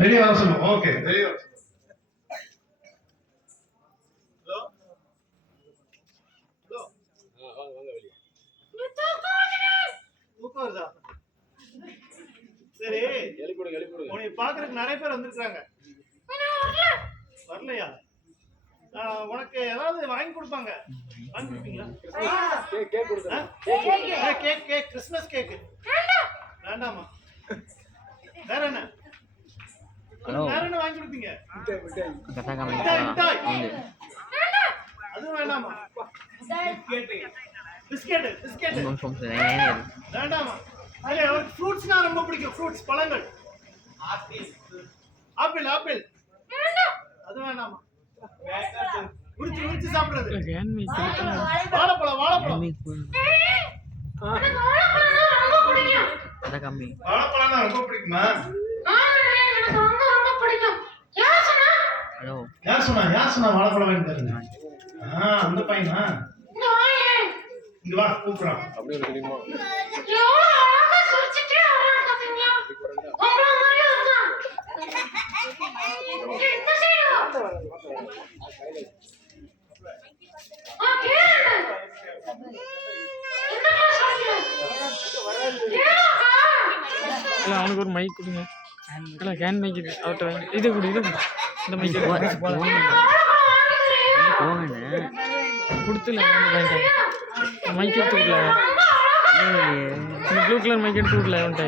வெளியே வர சொல்லுவோம். ஓகே, வெளியே வர சொல்லுவோம். சரி, உன்னை பாக்குறதுக்கு நிறைய பேர் வந்திருக்காங்க. வரலையா? உனக்கு ஏதாவது வாங்கி கொடுப்பாங்க. வாங்கி கொடுப்பீங்களா? கேக், கிறிஸ்மஸ் கேக் வேண்டாமா? வேற என்ன? வேற என்ன வாங்கி கொடுப்பீங்க? அது வேண்டாமா? பிஸ்கெட் வேண்டாமா? அவருக்கு ஃப்ரூட்ஸ்னா ரொம்ப பிடிக்கும். ஃப்ரூட்ஸ், பழங்கள். ஆப்பிள் அது வேண்டாமா? உரிச்சு சாப்பிடுறது. வாழைப்பழம் வாழைப்பழம் ரொம்ப பிடிக்குமா? யார் சொன்னா வாழைப்பழம் வாங்கி தருங்க? அந்த பையனா? இங்க வா, கூப்பிடுறான். அப்படி ஒரு தெரியுமா? அவனுக்கு ஒரு மைக் கொடுங்க. கேன் மைக் இது அவர்கிட்ட வாங்கி இது கொடு. இந்த மைக் கொடுத்துல மைக் எடுத்து விடல. இந்த ப்ளூ கலர் மைக் எடுத்து விடல அவன்கிட்ட.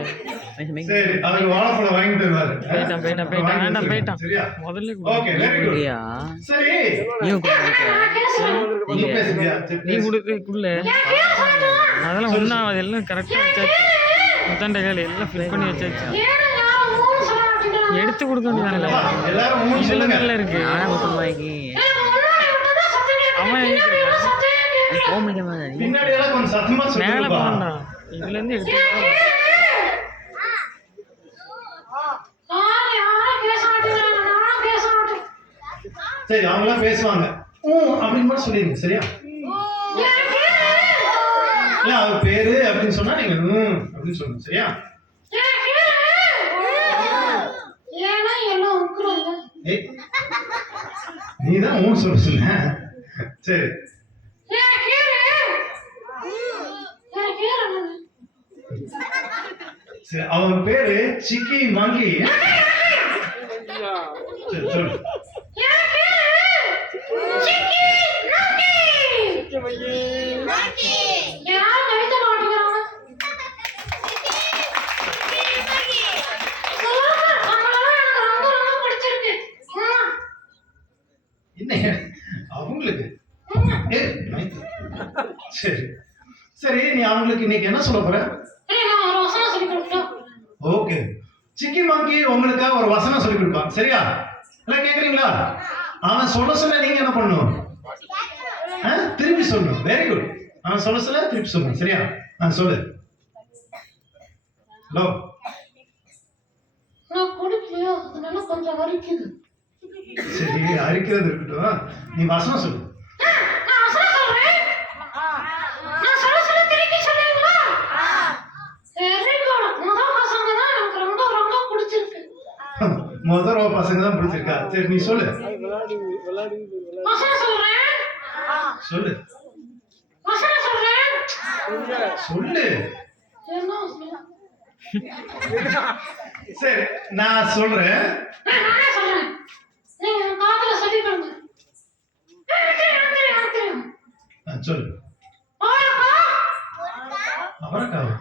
போயிட்டான். முதல்ல நீ கொடுக்குள்ள அதெல்லாம் ஒன்றாவது. எல்லாம் கரெக்டாக வச்சாச்சு. முத்தாண்ட கால எல்லாம் ஃபில் பண்ணி வச்சாச்சு. எடுத்து கொடுக்க வேண்டியதானே? இதெல்லாம் நல்லா இருக்கு. அவன் மேலே போகண்டாம். இதுல இருந்து எடுத்து சரி, அவங்களாம் பேசுவாங்க அப்படின்னு கூட சொல்லிடுங்க. சரியா? இல்ல அவர் பேரு அப்படின்னு சொன்னா நீங்க அப்படின்னு சொல்லுங்க. சரியா? நீதான் சொல்ல. சரி, சரி, அவன் பேரு சிக்கி மங்கி. சொல்லு. அவங்களுக்கு சரி, நீ அவங்களுக்கு இன்னைக்கு என்ன சொல்ல போற? ஓகே, சிக்கி மாங்கி உங்களுக்காக ஒரு வசனம் சொல்லி கொடுப்பான். சரியா? எல்லாம் கேக்குறீங்களா? அவன் சொல்ல நீங்க என்ன பண்ணணும்? திருப்பி சொல்லணும். Very good. அவன் சொல்ல திருப்பி சொல்லணும். சரியா? சொல்லு. ஹலோ. சரி, அரிக்கிறது இருக்கட்டும். நீ வசனம் சொல்லு. முதல் பசங்க தான் பிடிச்சிருக்கா? சரி, நீ சொல்லு. சொல்லு. சரி, நான் சொல்றேன். சொல்லு. அவரக்காவா?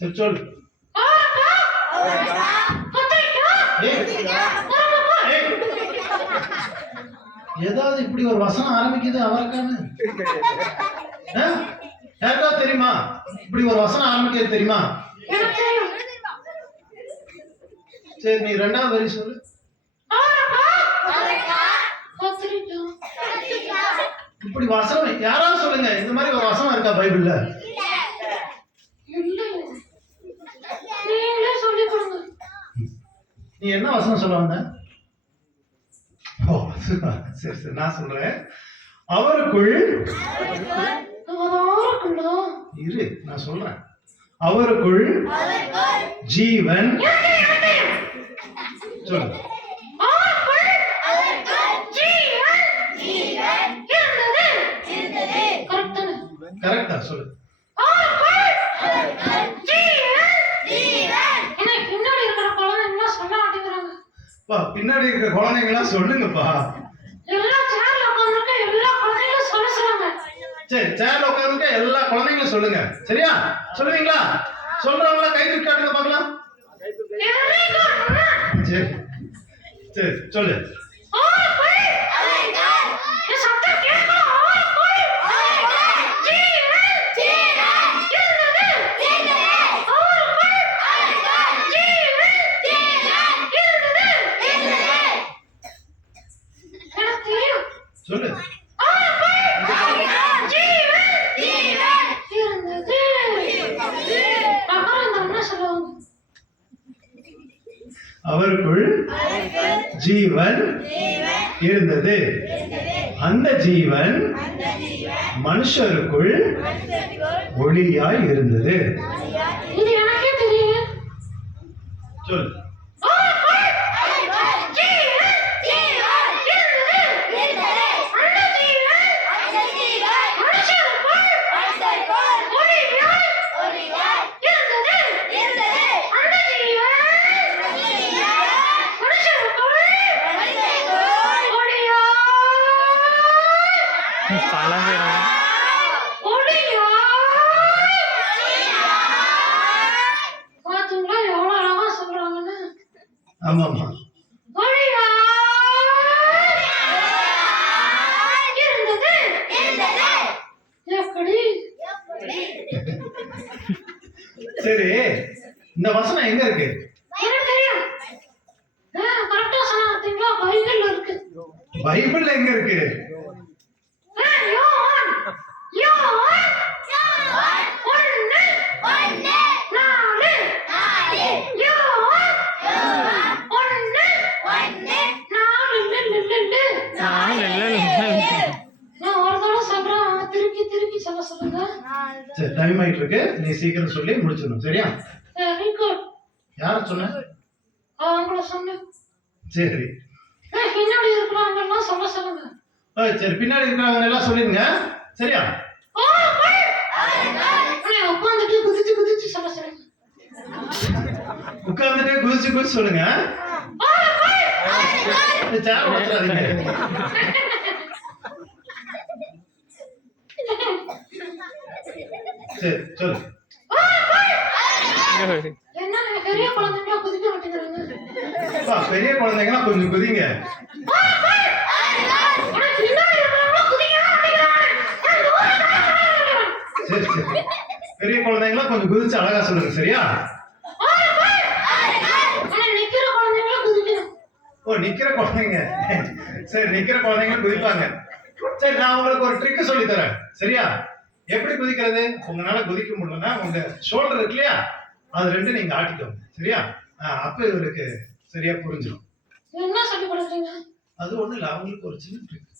சரி, சொல்லு. ஏதாவது இப்படி ஒரு வசனம் ஆரம்பிக்குது அவருக்கான யாருக்காவது தெரியுமா? இப்படி ஒரு வசனம் ஆரம்பிக்கிறது தெரியுமா? சரி, நீ ரெண்டாவது வரி சொல்லு. இப்படி வசனம் யாராவது சொல்லுங்க. இந்த மாதிரி ஒரு வசனம் இருக்கா பைபிள்ல? நீ என்ன வசனம் சொல்ல வந்த? சரி, நான் சொல்றேன். அவருக்குள் இரு, நான் சொல்றேன். அவருக்குள் ஜீவன் சொல்லு. கரெக்டா சொல்லு. பா, பின்னாடி இருக்கிற குழந்தைங்களா சொல்லுங்கப்பா. சரி, சேர்ல உட்கார்ந்துட்டு எல்லா குழந்தைங்களும் சொல்லுங்க. சரியா? சொல்லுவீங்களா? சொல்றவங்களா கை தூக்கி காட்டுங்க பார்க்கலாம். சரி சரி சொல்லு. சொல்லு. அவருக்குள் ஜீவன் இருந்தது. அந்த ஜீவன் மனுஷருக்குள் ஒளியாய் இருந்தது. சொல்லு. ஆமாமா. சரி, இந்த வசனம் எங்க இருக்கு? பைபிள்ல எங்க இருக்கு? சரி, டைம் ஆயிட்டு இருக்கு. நீ சீக்கிரம் சொல்லி முடிச்சிடணும். சரியா? யார சொன்ன? சரி சரி, பின்னாடி இருக்கிறவங்க எல்லாம் சொல்லிருங்க. சரியா? உட்கார்ந்துட்டே குதிச்சு குதிச்சு சொல்லுங்க. சேர் உடைச்சிடாதீங்க. சரி சொல்லு. பெரிய குழந்தைங்களா கொஞ்சம் குதிங்க. சரி சரி, பெரிய குழந்தைங்களா கொஞ்சம் குதிச்சு அழகா சொல்லுங்க. சரியா? ஓ, நிக்கிற குழந்தைங்க. சரி, நிக்கிற குழந்தைங்க குதிப்பாங்க. சரி, நான் உங்களுக்கு ஒரு ட்ரிக் சொல்லி தரேன். சரியா? எப்படி குதிக்கிறது? உங்களால குதிக்க முடியலன்னா உங்க ஷோல்டர் இருக்கு இல்லையா, அது ரெண்டு நீங்க ஆட்டிக்கோங்க. சரியா? அப்ப இவருக்கு சரியா புரிஞ்சிடும். என்ன சொல்லி கொடுக்குறீங்க? அது ஒண்ணு இல்ல, அவங்களுக்கு ஒரு சின்ன ட்ரிக்.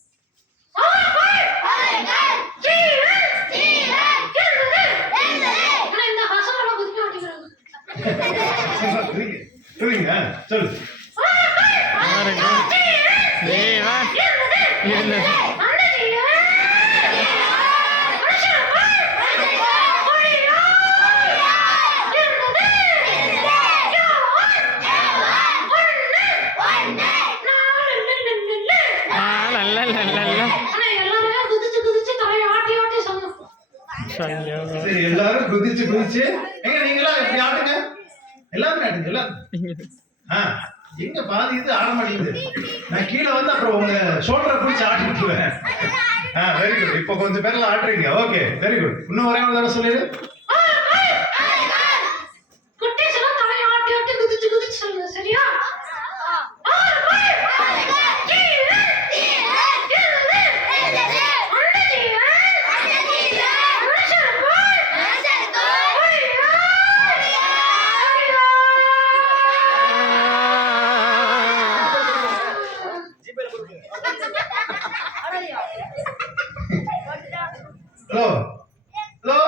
புரியுங்க? சொல்லு. சரி, எல்லாரும் குதிச்சு குதிச்சு எங்க நீங்களா எப்படி ஆட்டுங்க? எல்லாரும் ஆட்டுங்க. எல்லாரும் எங்க பாதி இது ஆட மாட்டேங்குது. நான் கீழே வந்து அப்புறம் உங்க ஷோல்டரை பிடிச்சி ஆட்டிட்டுருவேன். Very good. இப்போ கொஞ்சம் பேர்லாம் ஆட்டுறீங்க. Okay, very good. இன்னும் ஒரே ஒரு தடவை சொல்லிடு. சரியா? ஹலோ ஹலோ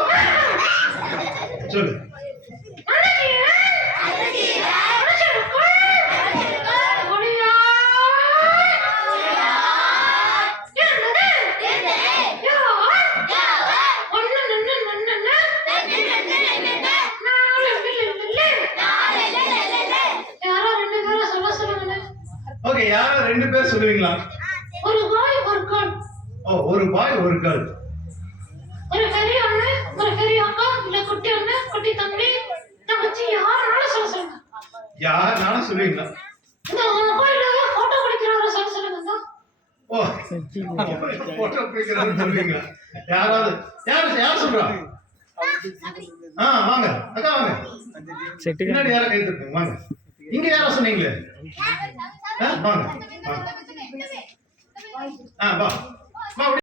ஓகே, யாரோ 2 பேர் சொல்லுவீங்களா? ஒரு பாய் ஒரு கேர்ள். ஓ, ஒரு பாய் ஒரு கேர்ள். ஒரு பெரிய அண்ணன் ஒரு பெரிய அக்கா இல்ல குட்டி அண்ணன் குட்டி தம்பி தங்கச்சி யாருனாலும் சொல்லுங்க. யாருனாலும் சொல்லுவீங்களா? இந்த கோயில்ல போட்டோ பிடிக்கிறவரை சொல்லுங்க. ஓ, போட்டோ பிடிக்கிறவரை சொல்லுவீங்களா? யாராவது யார் சொல்றா? வாங்க அக்கா, வாங்க. செட்டுக்கு பின்னாடி யாரை கை தட்டுங்க, வாங்க. இங்க யாரோ சொன்னீங்களே, வாங்க வாங்க. வா வா.